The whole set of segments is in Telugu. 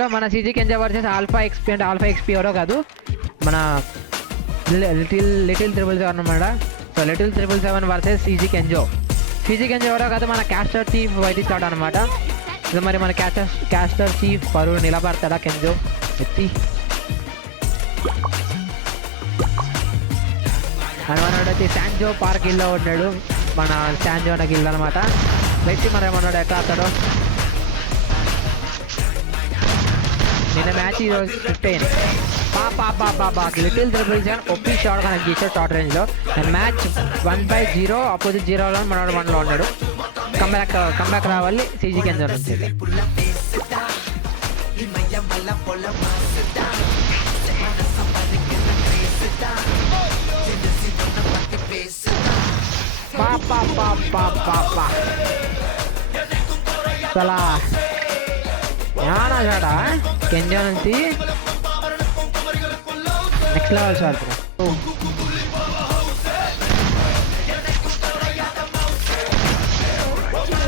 ఇందులో మన CG Kenzo versus alpha XP అంటే ఆల్ఫా ఎక్స్పీ ఎవరో కాదు, మన లిటిల్ 777 అనమాట. So little 777 versus CG Kenzo ఎవరో కాదు, మన క్యాస్టర్ చీఫ్ వైద్యుడు అనమాట. ఇది మరి మన క్యాస్టర్ చీఫ్ పరువు నిలబడతాడా కెంజో ఎత్తి అని మనోడైతే శాంజో పార్క్ గిల్లో ఉన్నాడు. మన శాంజో అన్న గిల్ అనమాట. వ్యక్తి మరి మనోడు ఎట్లా ఆడతాడో. నిన్న మ్యాచ్ ఈరోజు 15 లిటిల్ 777 ఒప్పి షాట్ కనెక్ట్ చేశాడు షార్ట్ రేంజ్లో. అండ్ మ్యాచ్ 1/0 ఆపోజిట్ 0లో మనోడు 1లో ఉన్నాడు. కంబ్యాక్ రావాలి సీజీ కెంజో నుంచి. అసలా చాట కెంజో నుంచి next level shot.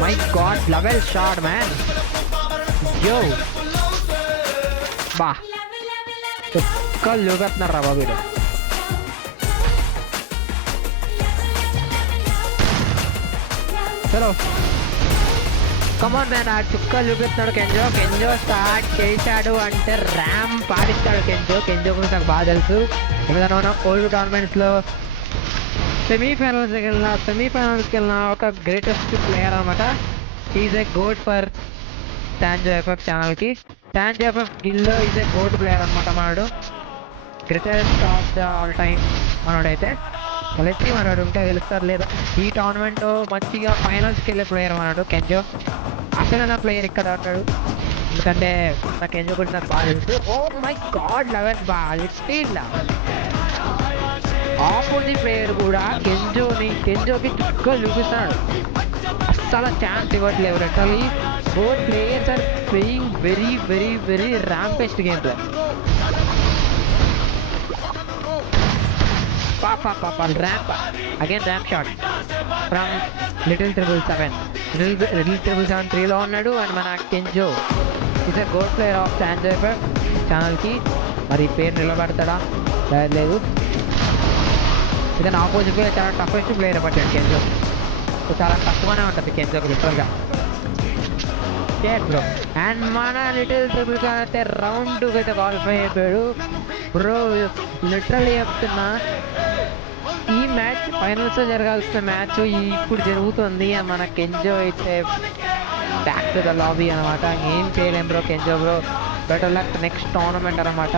My god level shot man. యో బా చుక్కలు చూపెడుతున్నారు రా బాబు. చలో కమాన్ మ్యాన్. ఆ చుక్కలు చూపిస్తున్నాడు కెంజో స్టార్ట్ చేశాడు అంటే ర్యామ్ పాడిస్తాడు కెంజో గురించి నాకు బాగా తెలుసు. ఎందుకంటే మనం ఓల్డ్ టోర్నమెంట్స్లో సెమీఫైనల్స్కి వెళ్ళిన ఒక గ్రేటెస్ట్ ప్లేయర్ అనమాట. Is a GOAT for Sanjo FF ఛానల్కి. శాంజో ఎఫ్ఎఫ్ గిల్లో ఈజ్ ఏ గోట్ ప్లేయర్ అనమాట. మనోడు greatest of the all time మనోడైతే. కలిసి మనోడు ఉంటే గెలుస్తారు లేదా. ఈ టోర్నమెంట్ మంచిగా ఫైనల్స్కి వెళ్ళే ప్లేయర్ మనోడు కెంజో. అసలు ప్లేయర్ ఇక్కడ ఉన్నాడు ఎందుకంటే నా కెంజో గురించి నాకు బాగా తెలుసు. ఓ మై గాడ్ లెవెల్ బాగా ఆపోజిట్ ప్లేయర్ కూడా కెంజోకి చుక్కలు చూపిస్తున్నాడు. అస్సలు ఛాన్స్ ఇవ్వట్లేదు. Literally both players are playing very very very rampest game play. Ramp again ramp shot from little 777 3లో ఉన్నాడు. అండ్ మన Kenzo is a god player of Sanjo FF ఛానల్కి. మరి పేరు నిలబడతాడా లేదు. ఇతను ఆపోజిట్ ప్లేయర్ చాలా టఫెస్ట్ ప్లేయర్ పట్టాడు కెంజో. సో చాలా తక్కువనే ఉంటుంది కెంజోకి లిటరల్గా బ్రో. అండ్ మన లిటిల్ 777 అయితే రౌండ్ 2 అయితే క్వాలిఫై అయిపోయాడు బ్రో. లిటరల్లీ చెప్తున్నా ఈ మ్యాచ్ ఫైనల్స్ జరగాల్సిన మ్యాచ్ ఇప్పుడు జరుగుతుంది. మన కెంజో అయితే బ్యాక్ టు ద లాబీ అనమాట. ఏం చేయలేం bro Kenzo bro. Better luck next tournament అనమాట.